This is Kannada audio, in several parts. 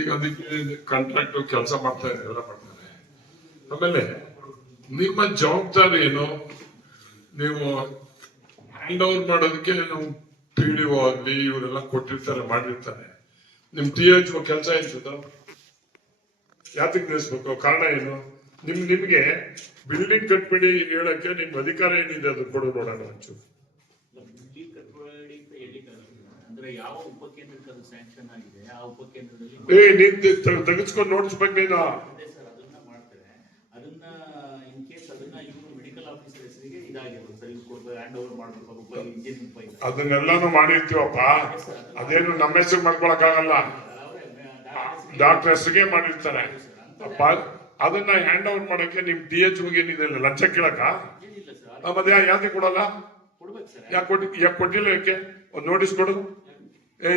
ಈಗ ಅದಕ್ಕೆ ಕಾಂಟ್ರಾಕ್ಟ್ ಕೆಲಸ ಮಾಡ್ತಾ ಎಲ್ಲ ಮಾಡ್ತಾರೆ. ಆಮೇಲೆ ನಿಮ್ಮ ಜವಾಬ್ದಾರಿ ಏನು? ನೀವು ಹ್ಯಾಂಡ್ ಓವರ್ ಮಾಡೋದಕ್ಕೆ ನಾವು PDO ಆಗಲಿ ಇವರೆಲ್ಲ ಕೊಟ್ಟಿರ್ತಾರೆ, ಮಾಡಿರ್ತಾರೆ. ನಿಮ್ THO ಕೆಲಸ ಇರ್ತದ, ಯಾತಕ್ಕೆ ನಿಲ್ಲಿಸ್ಬೇಕು? ಕಾರಣ ಏನು? ನಿಮ್ಗೆ ಬಿಲ್ಡಿಂಗ್ ಕಟ್ಬಿಡಿ ಹೇಳಕ್ಕೆ ನಿಮ್ ಅಧಿಕಾರ ಏನಿದೆ ಅದು ಕೊಡು ನೋಡೋಣ ಒಂಚೂರು. ಯಾವ ಉಪಕೇಂದ್ರಕ್ಕೆ ಅದು ಸ್ಯಾಂಕ್ಷನ್ ಆಗಿದೆ, ಆ ಉಪಕೇಂದ್ರದಲ್ಲಿ ನೀನ್ ತೆಗೆಸ್ಕೊಂಡು ನೋಡಿಸ್ಬೇಕು ನೀನು. ಅದನ್ನ ಮಾಡ್ತೇವೆ. ಅದನ್ನ ಇನ್ ಕೇಸ್ ಅದನ್ನ ಇವರು ಮೆಡಿಕಲ್ ಆಫೀಸರ್ ಹೆಸರಿಗೆ ಇದಾಗಿರೋದು ಸರ್, ಇವ್ರು ಕೊಡ್ಬೇಕು, ಹ್ಯಾಂಡ್ ಓವರ್ ಮಾಡ್ಬೇಕು ಇಂಜಿನಿಯರಿಂಗ್ ಅದನ್ನೆಲ್ಲಾನು ಮಾಡಿರ್ತೀವಪ್ಪ. ಅದೇನು ನಮ್ಮ ಹೆಸರು ಮಾಡ್ಕೊಳಕ್ ಆಗಲ್ಲ, ಡಾಕ್ಟರ್ ಹೆಸರಿಗೆ ಮಾಡಿರ್ತಾರೆ. ಅದನ್ನ ಹ್ಯಾಂಡ್ ಓವರ್ ಮಾಡಕ್ಕೆ ನಿಮ್ DHO ಏನಿದೆ ಲಂಚ ಕೇಳಕ? ಮತ್ತೆ ಯಾಕೆ ಕೊಡಲ್ಲ? ಯಾಕೆ ಕೊಟ್ಟಿಲ್ಲ? ಯಾಕೆ ಒಂದು ನೋಟಿಸ್ ಕೊಡು.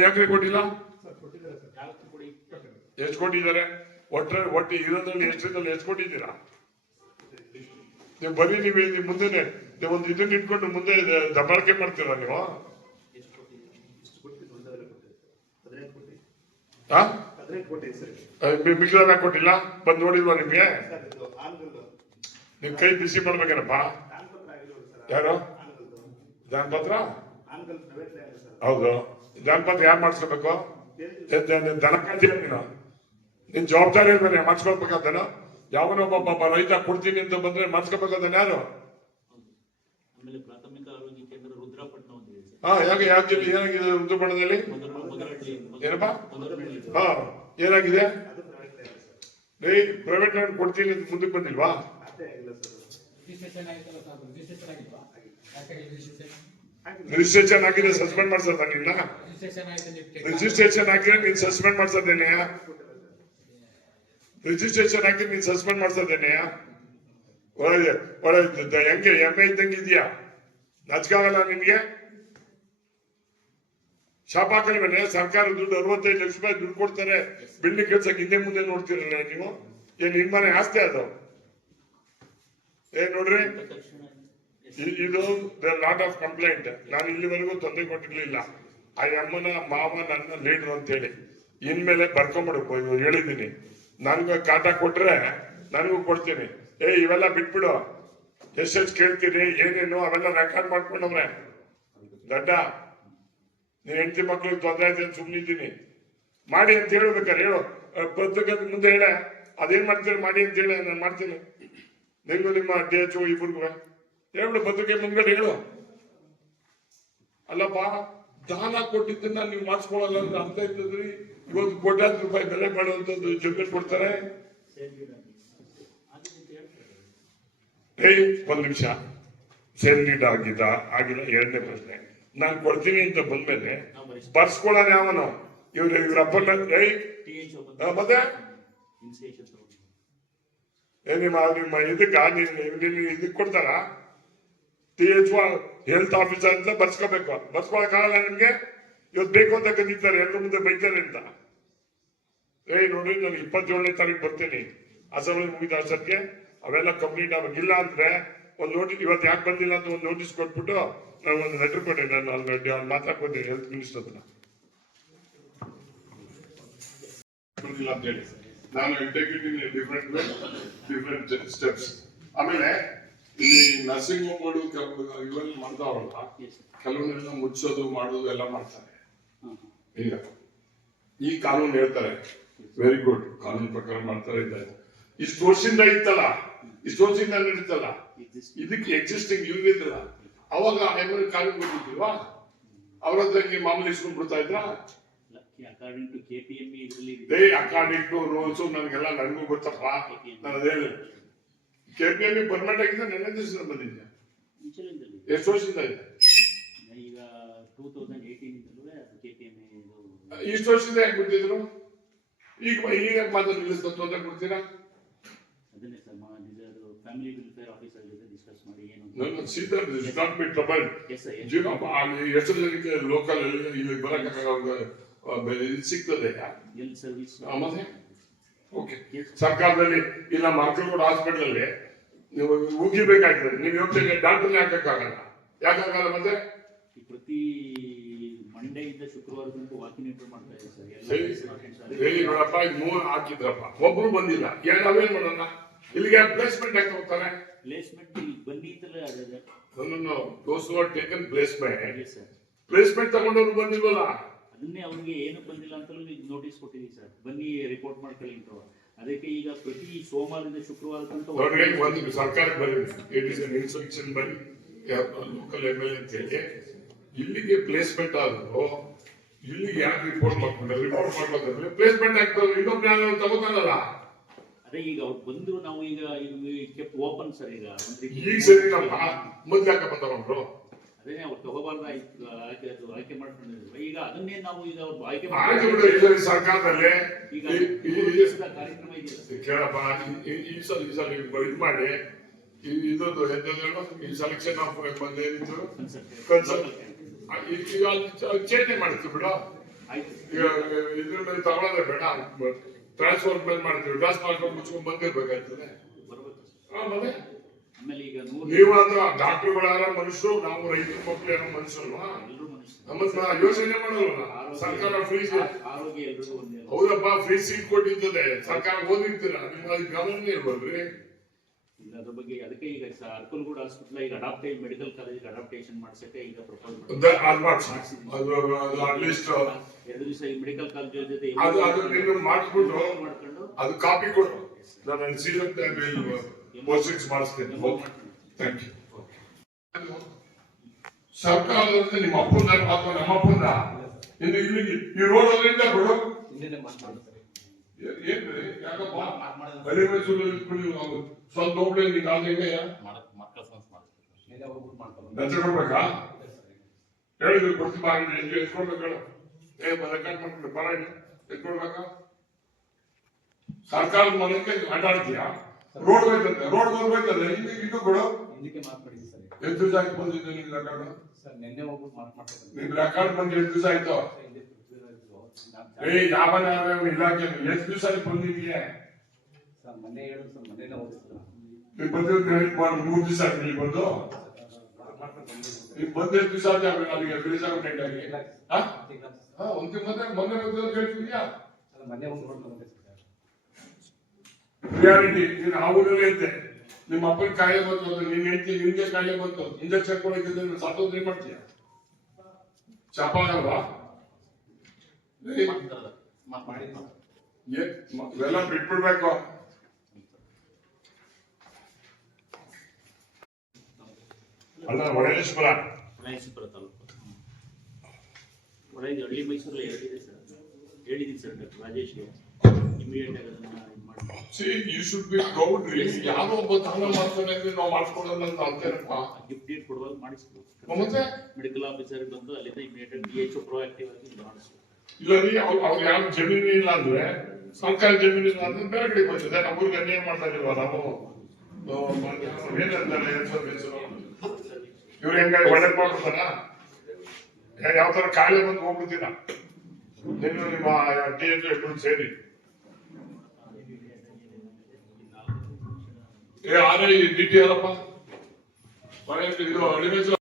ಯಾಕೆ ಕೊಟ್ಟಿಲ್ಲ? ಎಷ್ಟು ಕೊಟ್ಟಿದ್ದಾರೆ? ಒಟ್ಟು ಇರೋದ್ರಲ್ಲಿ ಎಷ್ಟರಲ್ಲಿ ಎಷ್ಟು ಕೊಟ್ಟಿದ್ದೀರಾ ನೀವು? ಬರೀ ನೀವು ಮುಂದೆ ಒಂದು ಇದನ್ನ ಇಟ್ಕೊಂಡು ಮುಂದೆ ದಬ್ಬಾಳಿಕೆ ಮಾಡ್ತೀರಾ ನೀವು? ಮಿಕ್ಲರ್ ಕೊಟ್ಟಿಲ್ಲ? ಬಂದು ನೋಡಿಲ್ವಾ ನಿಮ್ಗೆ? ನಿಮ್ ಕೈ ಬಿಸಿ ಮಾಡ್ಬೇಕೇನಪ್ಪ? ಯಾರು ದಾನಪತ್ರ? ಹೌದು, ದಾನಪತ್ರ ಯಾರು ಮಾಡಿಸ್ಕೋಬೇಕು? ದನ ಕಾಯ್ತೀರ ನೀನು? ನಿನ್ ಜವಾಬ್ದಾರಿ ಇಲ್ವೇನೆ ಮಾಡಿಸ್ಕೊಳ್ಬೇಕಾದನ? ಯಾವನೊಬ್ಬ ರೈತ ಕೊಡ್ತೀನಿ ಅಂತ ಬಂದ್ರೆ ಮಾಡಿಸ್ಕೋಬೇಕಾದನ ಯಾರು? ಯಾಕೆ ಏನಾಗಿದೆ ರುದ್ರಪಟ್ಟಣದಲ್ಲಿ? ಏನಪ್ಪಾ ಏನಾಗಿದೆ? ಪ್ರೈವೇಟ್ ಲ್ಯಾಂಡ್ ಕೊಡ್ತೀನಿ ಅಂತ ಮುಂದಕ್ಕೆ ಬಂದಿಲ್ವಾ? ರಿಜಿಸ್ಟ್ರೇಷನ್ ಹಾಕಿದ್ರೆ ಸಸ್ಪೆಂಡ್ ಮಾಡ್ಸೋದ ನಿನ್ನ? ರಿಜಿಸ್ಟ್ರೇಷನ್ ಹಾಕಿದ್ರೆ ನೀನ್ ಸಸ್ಪೆಂಡ್ ಮಾಡ್ಸೋದೇನೆ? ರಿಜಿಸ್ಟ್ರೇಷನ್ ಹಾಕಿ ನೀನ್ ಸಸ್ಪೆಂಡ್ ಮಾಡ್ಸೋದೇನೆ? ಒಳ್ಳೆ ಹೆಂಗೆ ಎಮ್ಮೆ ಇದ್ದಂಗೆ ಇದೆಯಾ? ನಚ್ಕಾಗಲ್ಲ ನಿನ್ಗೆ? ಶಾಪ್ ಹಾಕಲ್ವೇನೆ? ಸರ್ಕಾರ ದುಡ್ಡು 65 ಲಕ್ಷ ರೂಪಾಯಿ ದುಡ್ಡು ಕೊಡ್ತಾರೆ ಬಿಲ್ಡಿಂಗ್ ಕೆಲ್ಸಕ್ಕೆ, ಹಿಂದೆ ಮುಂದೆ ನೋಡ್ತಿರಲ್ಲ ನೀವು? ಏನ್ ನಿನ್ ಮನೆ ಆಸ್ತಿ ಅದು? ನೋಡ್ರಿ, ಇದು ಲಾಟ್ ಆಫ್ ಕಂಪ್ಲೇಂಟ್. ನಾನು ಇಲ್ಲಿವರೆಗೂ ತೊಂದರೆ ಕೊಟ್ಟಿರ್ಲಿಲ್ಲ. ಆ ಅಮ್ಮನ ಮಾವ ನನ್ನ ಲೀಡರ್ ಅಂತ ಹೇಳಿ ಇನ್ಮೇಲೆ ಬರ್ಕೊಂಡ್ಬಿಡು. ಹೇಳಿದ್ದೀನಿ, ನನ್ಗ ಕಾಟ ಕೊಟ್ರೆ ನನಗೂ ಕೊಡ್ತೀನಿ. ಇವೆಲ್ಲ ಬಿಟ್ಬಿಡು. ಎಷ್ಟೆಷ್ಟು ಕೇಳ್ತೀರಿ ಏನೇನು ಅವೆಲ್ಲ ರೆಕಾರ್ಡ್ ಮಾಡ್ಕೊಂಡವ್ರೆ. ದಡ್ಡ, ನೀನ್ ಹೆಂಡತಿ ಮಕ್ಳಿಗೆ ತೊಂದರೆ ಆಯ್ತು ಅಂತ ಸುಮ್ಮನಿದ್ದೀನಿ. ಮಾಡಿ ಅಂತ ಹೇಳ್ಬೇಕಾರೆ ಹೇಳು, ಪತ್ರಕರ್ತ ಮುಂದೆ ಹೇಳ. ಅದೇನ್ ಮಾಡ್ತೀರಿ ಮಾಡಿ ಅಂತ ಹೇಳಿ ನಾನು ಮಾಡ್ತೀನಿ. ನಿಂಗು ನಿಮ್ಮ DHO ಇಬ್ಬರಿಗೂ ಹೇಳು, ಪತ್ರಿಕೆ ಮುಂದ್ಗಡೆ ಹೇಳು. ಅಲ್ಲಪ್ಪ, ದಾನ ಕೊಟ್ಟಿದ್ದನ್ನ ನೀವು ಮಾಡಿಸ್ಕೊಳ್ಳಲ್ಲ ಅಂದ್ರೆ ಅರ್ಥ ಇರ್ತದ್ರಿ. ಇವತ್ತು ಕೋಟ್ಯಾಂತರ ರೂಪಾಯಿ ಬೆಲೆ ಮಾಡುವಂತದ್ದು ಜಗತ್ ಕೊಡ್ತಾರೆ. ಒಂದ್ ನಿಮಿಷ, ಸೇಲ್ ಲೀಡ್ ಆಗಿಲ್ಲ? ಎರಡನೇ ಪ್ರಶ್ನೆ, ನಾನು ಕೊಡ್ತೀನಿ ಅಂತ ಬಂದ್ಮೇಲೆ ಬರ್ಸ್ಕೊಳ್ಳೋಣ ಯಾವನು? ಇವ್ರಪ್ಪನ ಮತ್ತೆ ನಿಮ್ಮ ಇದಕ್ ಕೊಡ್ತಾರ? THO ಹೆಲ್ತ್ ಆಫೀಸರ್ ಅಂತ ಬರ್ಸ್ಕೋಬೇಕು. ಬರ್ಸ್ಕೊಳಕ್ಕಾಗಲ್ಲ ನಿಮ್ಗೆ? ಇವತ್ತು ಬೇಕು ಅಂತ ಕರೀತಾರೆ, ಎಲ್ಲರ ಮುಂದೆ ಬೈತಾರೆ ಅಂತ. ನೋಡ್ರಿ, ನಾನು 27ನೇ ತಾರೀಕು ಬರ್ತೀನಿ ಅಸೆಂಬ್ಲಿ ಮುಗಿದ ಅಷ್ಟಕ್ಕೆ ಅವೆಲ್ಲ ಕಂಪ್ಲೀಟ್ ಆಗಿಲ್ಲ ಅಂದ್ರೆ ಒಂದು ನೋಟಿಸ್. ಇವತ್ತು ಯಾಕೆ ಬಂದಿಲ್ಲ ಅಂತ ಒಂದು ನೋಟಿಸ್ ಕೊಟ್ಬಿಟ್ಟು ನಾನು ಒಂದು ಲೆಟರ್ ಕೊಟ್ಟೆ. ನಾನು ಆಲ್ರೆಡಿ ಮಾತಾಡ್ಕೊತೀನಿ ಹೆಲ್ತ್ ಮಿನಿಸ್ಟರ್ ಹತ್ರ ಅಂತ ಹೇಳಿ. ನಾನು ಡಿಫ್ರೆಂಟ್ ಸ್ಟೆಪ್ಸ್. ಆಮೇಲೆ ಇಲ್ಲಿ ನರ್ಸಿಂಗ್ ಹೋಮ್ಗಳು ಇವೆಲ್ಲ ಮಾಡ್ತಾವಲ್ಲ, ಕೆಲವನ್ನೆಲ್ಲ ಮುಚ್ಚೋದು ಮಾಡೋದು ಎಲ್ಲ ಮಾಡ್ತಾರೆ. ಈಗ ಈ ಕಾನೂನು ಹೇಳ್ತಾರೆ, ವೆರಿ ಗುಡ್, ಕಾನೂನು ಪ್ರಕಾರ ಮಾಡ್ತಾರೆ. ಇಷ್ಟು ವರ್ಷದಿಂದ ಇತ್ತಲ್ಲ, ಇಷ್ಟು ವರ್ಷದಿಂದ ನಡೀತಲ್ಲ, ಇದಕ್ಕೆ ಎಕ್ಸಿಸ್ಟಿಂಗ್ ಇವ್ರಿದ್ದಲ್ಲ. ಅವಾಗ ಕಾನೂನು ಗೊತ್ತಿಲ್ವಾ? ಅವ್ರ ಹತ್ರ ಮಾಮೂಲಿ ಇಸ್ಕೊಂಡ್ ಬಿಡ್ತಾ ಇದ್ರ? ಅಕಾರ್ಡಿಂಗ್ ಟು ರೂಲ್ಸ್ ನನಗೂ ಗೊತ್ತಪ್ಪ. ನಾನು ಅದೇ KPME ಪರ್ಮನೆಂಟ್ ಆಗಿದೆ. ನನ್ನ ದಿವಸ ಬಂದಿದ್ದೆ. ಎಷ್ಟು ವರ್ಷದಿಂದ ಇದೆ? ಇಷ್ಟು ವರ್ಷದಿಂದ ಯಾಕೆ ಬಿಟ್ಟಿದ್ರು? ಈಗ ಮಾತ್ರ ನಿಲ್ಲಿಸ್ತಾ ತೊಂದರೆ ಕೊಡ್ತೀರಾ? ಎಷ್ಟು ಜನಕ್ಕೆ ಲೋಕಲ್ ಇಲ್ಲಿ ಬರಕ್ಕೆ ಸಿಗ್ತದೆ? ಓಕೆ, ಸರ್ಕಾರದಲ್ಲಿ ಇಲ್ಲ ಮಕ್ಕಳು ಹಾಸ್ಪಿಟಲ್ ಅಲ್ಲಿ ನೀವು ಉಗಿಬೇಕಾಗ್ತದೆ. ನೀವು ಯೋಚನೆ ಡಾಕ್ಟರ್ ಹಾಕಕ್ಕಾಗಲ್ಲ. ಯಾಕಾಗಲ್ಲ? ಮತ್ತೆ ಪ್ರತಿ ಮಂಡೇ ಮಂಡೆಯಿಂದ ಶುಕ್ರವಾರ ತನಕ ವಾಕಿಂಗ್ ಇಂಟರ್ ಮಾಡ್ತಾ ಇದ್ದೀವಿ ಸರ್ ಎಲ್ಲ ಸರಿ facilities ಸರ್. ಸರಿ ನೋಡಪ್ಪ, ಇದು 3 ಹಾಕಿದ್ರಪ್ಪ, ಒಬ್ರು ಬಂದಿಲ್ಲ. ಏನ್ ನಾವೇನ್ ಮಾಡೋಣ? ಇಲ್ಲಿಗೆ ಪ್ಲೇಸ್ಮೆಂಟ್ ಹಾಕಿ ಹೋಗ್ತಾನೆ. ಪ್ಲೇಸ್ಮೆಂಟ್ ಇಲ್ಲಿ ಬನ್ನಿ ಅಂತಲೇ ಅದೇ those who are taken placement, sir placement ತಗೊಂಡವ್ರು ಬಂದಿಲ್ವಲ್ಲ? ಅದನ್ನೇ ಅವ್ರಿಗೆ ಏನು ಬಂದಿಲ್ಲ ಅಂತಲೂ ನೋಟಿಸ್ ಕೊಟ್ಟಿದ್ದೀವಿ ಸರ್, ಬನ್ನಿ ರಿಪೋರ್ಟ್ ಮಾಡ್ಕೊಳ್ಳಿ ಅಂತ. ಅದಕ್ಕೆ ಈಗ ಪ್ರತಿ ಸೋಮವಾರದಿಂದ ಶುಕ್ರವಾರ ತನಕ ನೋಡ್ರಿ, ಒಂದು ಸರ್ಕಾರಕ್ಕೆ ಬರೀ ಇಟ್ ಇಸ್ ಅನ್ ಇನ್ಸ್ಟ್ರಕ್ಷನ್ ಬರೀ ಲೋಕಲ್ ಎಮ್ ಎಲ್ ಅಂತ ಹೇಳಿ ಇಲ್ಲಿಗೆ ಪ್ಲೇಸ್ಮೆಂಟ್ ಆದ್ರು, ಇಲ್ಲಿಗೆ ಯಾಕೆ ರಿಪೋರ್ಟ್ ಮಾಡ್ಕೊಂಡ್ರೆ ರಿಪೋರ್ಟ್ ಮಾಡ್ಕೊಂಡ್ರೆ ಪ್ಲೇಸ್ಮೆಂಟ್ ಆಗ್ತದೆ, ಇನ್ನೊಬ್ಬ ಯಾರು ತಗೋತಾರಲ್ಲ. ಅದೇ ಈಗ ಅವ್ರು ಬಂದ್ರು, ನಾವು ಈಗ ಓಪನ್ ಸರ್ ಈಗ ಈಗ ಸರಿ ನಮ್ಮ ಮೊದ್ಲು ಯಾಕಪ್ಪ ತಗೊಂಡ್ರು? ಅದೇ ಅವ್ರು ತಗೋಬಾರ್ದು ಆಯ್ಕೆ ಮಾಡ್ಕೊಂಡಿದ್ರು. ಈಗ ಅದನ್ನೇ ನಾವು ಈಗ ಅವ್ರು ಆಯ್ಕೆ ಆಯ್ತು ಬಿಡು, ಈ ಸರ್ಕಾರದಲ್ಲಿ ಈಗ ಕಾರ್ಯಕ್ರಮ ಇದೆಯಲ್ಲ ಕೇಳಪ್ಪ, ಈ ಸಲ ಇದು ಮಾಡಿ ಇದ್ರದ್ದು ಈ ಸೆಲೆಕ್ಷನ್ ಆಫ್ ಏನಿದ್ರು ಈಗ ಚೇಂಜ್ ಮಾಡ್ತೀವಿ ಬಿಡು. ಆಯ್ತು ಈಗ ಇದ್ರ ಮೇಲೆ ತಗೊಳ್ಳೋದೇ ಬೇಡ, ಟ್ರಾನ್ಸ್ಫರ್ ಮೇಲೆ ಮಾಡ್ತೀವಿ. ಟ್ರಾನ್ಸ್ಫರ್ ಮುಚ್ಕೊಂಡ್ ಬಂದಿರ್ಬೇಕಾಗ್ತದೆ. ಬರ್ಬೇಕು ಮತ್ತೆ ಆಮೇಲೆ ಈಗ 100 ನೀವಾದ್ರೂ ಡಾಕ್ಟರ್ಗಳಾರ ಮನುಷ್ಯರು, ನಾವು ರೈತರ ಮಕ್ಕಳು ಏನೋ ಮನುಷ್ಯಲ್ವಾ? ಎಲ್ಲರೂ ಮನುಷ್ಯ ನಮ್ಮ ಯೋಚನೆ ಮಾಡೋಲ್ಲ. ಸರ್ಕಾರ ಫ್ರೀ, ಆರೋಗ್ಯ ಎಲ್ರಿಗೂ ಒಂದೇ ಅಲ್ಲ. ಹೌದಪ್ಪ, ಫ್ರೀ ಸೀಟ್ ಕೊಟ್ಟಿರ್ತದೆ, ಸರ್ಕಾರ ಓದಿರ್ತೀರ, ನಿಮ್ಗೆ ಅದಕ್ಕೆ ಗಮನನೇ ಇಲ್ವಲ್ರಿ? ಈಗ ಅದ್ರ ಬಗ್ಗೆ ಅದಕ್ಕೆ ಈಗ ಅರ್ಕಲ್ಗೂಡ್ ಹಾಸ್ಪಿಟಲ್ ಈಗ ಮೆಡಿಕಲ್ ಕಾಲೇಜ್ ಅಡಾಪ್ಟೇಷನ್ ಮಾಡ್ಸಕ್ಕೆ ಈಗ ಪ್ರಪೋಸ್ ಅಟ್ಲೀಸ್ಟ್ 2 ದಿವಸ ಈ ಮೆಡಿಕಲ್ ಕಾಲೇಜ್ ಜೊತೆ ಅದು ನೀನು ಮಾಡಿಸ್ಬಿಟ್ಟು ಮಾಡ್ಕೊಂಡು ಅದು ಕಾಪಿ ಕೊಡು, ನಾನು ಸೀರಮ್ ಪೋಸ್ಟಿಂಗ್ಸ್ ಮಾಡಿಸ್ತೇನೆ. Thank you. ಸರ್ಕಾರದಂತೆ ನಿಮ್ಮ ಅಪ್ಪಂದ ಅಥವಾ ನಮ್ಮ ಅಪ್ಪಂದ ಇನ್ನು ಇಲ್ಲಿಗೆ ಈ ರೋಡ್ ಅದರಿಂದ ಬಿಡು. ಏನ್ರಿ ಯಾಕಪ್ಪ ಹಳ್ಳಿ ಮೈಸೂರಲ್ಲಿ ಇಟ್ಕೊಂಡು ನಾವು ಸ್ವಂತ ಹೋಗ್ಲಿ ನೀನು ಆದಂಗೆಯ ಲಂಚ ಕೊಡ್ಬೇಕಾ? ಹೇಳಿದ್ರು ಕೊಡ್ತೀವಿ, ಎತ್ಕೊಳ್ಬೇಕು ಹೇಳು. ರೆಕಾರ್ಡ್ ಮಾಡ್ಕೊಂಡು ಬರ ಎತ್ಕೊಳ್ಬೇಕಾ? ಸರ್ಕಾರದ ಮನೆಗೆ ಅಡ್ಡಾಡ್ತೀಯ? ರೋಡ್ ಹೋಯ್ತಂತೆ, ರೋಡ್ ಹೋಗ್ಬೇಕಂದ್ರೆ ಹಿಂಗೆ ಇದು ಬಿಡು. ಎಷ್ಟು ದಿವಸ ಆಗಿ ಬಂದಿದ್ದು ನಿನ್ ರೆಕಾರ್ಡ್? ನಿನ್ ರೆಕಾರ್ಡ್ ಬಂದು ಎಷ್ಟು ದಿವಸ ಆಯ್ತು? ಯಾವ ಇಲಾಖೆ ಎಷ್ಟು ದಿವಸ ಆಗಿ ಬಂದಿದೆಯಾ? ನೀನ್ ಬಂದಿದ್ದು 3 ದಿವಸ ಆಯ್ತು. ನೀನ್ ಬಂದು ನೀನ್ ಬಂದ ಎಷ್ಟು ದಿವಸ ಆಯ್ತು? ನನಗೆ ರಿಲೀಸ್ ಆಗೋ ಆಗಿ ಒಂದ್ ತಿಂಗಳ ಮೊನ್ನೆ ಹೇಳ್ತಿದ್ಯಾ? ರಿಯಾಲಿಟಿ ನೀನು ಆ ಊರಲ್ಲೇ ಇದ್ದೆ, ನಿಮ್ಮ ಅಪ್ಪನ ಕಾಯಿಲೆ ಬಂತು, ನಿನ್ನ ಹೆಂಡತಿ ನಿನ್ಗೆ ಕಾಯಿಲೆ ಬಂತು, ಇಂಜೆಕ್ಷನ್ ಕೊಡೋದಿದ್ರೆ ಸಾಕೋದ್ರೆ ಏನ್ ಮಾಡ್ತೀಯ? ಚಾಪಾಗಲ್ವಾ? ಇವೆಲ್ಲ ಬಿಟ್ಬಿಡ್ಬೇಕು. ಅಲ್ಲ ಒಳೇಶ್ವರ ತಾಲೂಕು ಒಳಗೆ ಹಳ್ಳಿ ಮೈಸೂರಲ್ಲಿ ಎರಡಿದೆ ಸರ್, ಹೇಳಿದ್ದೀನಿ ಸರ್ ಡಾಕ್ಟರ್ ರಾಜೇಶ್ಗೆ ಇಮಿಡಿಯೇಟ್ ಆಗಿ ಅದನ್ನ ಇದು ಮಾಡಿ. You should be proud. ಯಾರೋ ಒಬ್ಬ ದಾನ ಮಾಡ್ತಾನೆ ಅಂದ್ರೆ ನಾವು ಮಾಡ್ಕೊಡೋಣ ಅಂತ ಅಂತೇನಪ್ಪ. ಗಿಫ್ಟ್ ಡೀಡ್ ಕೊಡುವಾಗ ಮಾಡಿಸ್ಬೋದು. ಮತ್ತೆ ಮೆಡಿಕಲ್ ಆಫೀಸರ್ ಬಂದು ಅಲ್ಲಿಂದ ಇಮಿಡಿಯೇಟ್ DHO ಪ್ರೊಆಕ್ಟಿವ್ ಆಗಿ ಮಾಡಿಸ್ಬೋದು. ಇಲ್ಲ ರೀ, ಅವ್ರು ಯಾರು ಜಮೀನು ಇಲ್ಲ ಅಂದ್ರೆ, ಸರ್ಕಾರ ಜಮೀನು ಇಲ್ಲ ಅಂದ್ರೆ ಬೇರೆ ಕಡೆ ಬರ್ತದೆ. ನಮ್ಮೂರಿಗೆ ಅನ್ಯಾಯ ಮಾಡ್ತಾ ಇದೀವ ನಾವು. ಏನಂತಾರೆ ಇವ್ರು ಹೆಂಗ ಒಳ್ಳೇದ್ ಮಾಡ್ಬಿಡ್ತಾರ? ಯಾವ ತರ ಕಾಯಿಲೆ ಬಂದು ಹೋಗ್ಬಿಡ್ತೀರ ನೀನು ನಿಮ್ಮ THO ಇಬ್ಬರು ಸೇರಿ. RI DT ಯಾರಪ್ಪ? ಇದು ಹಳ್ಳಿ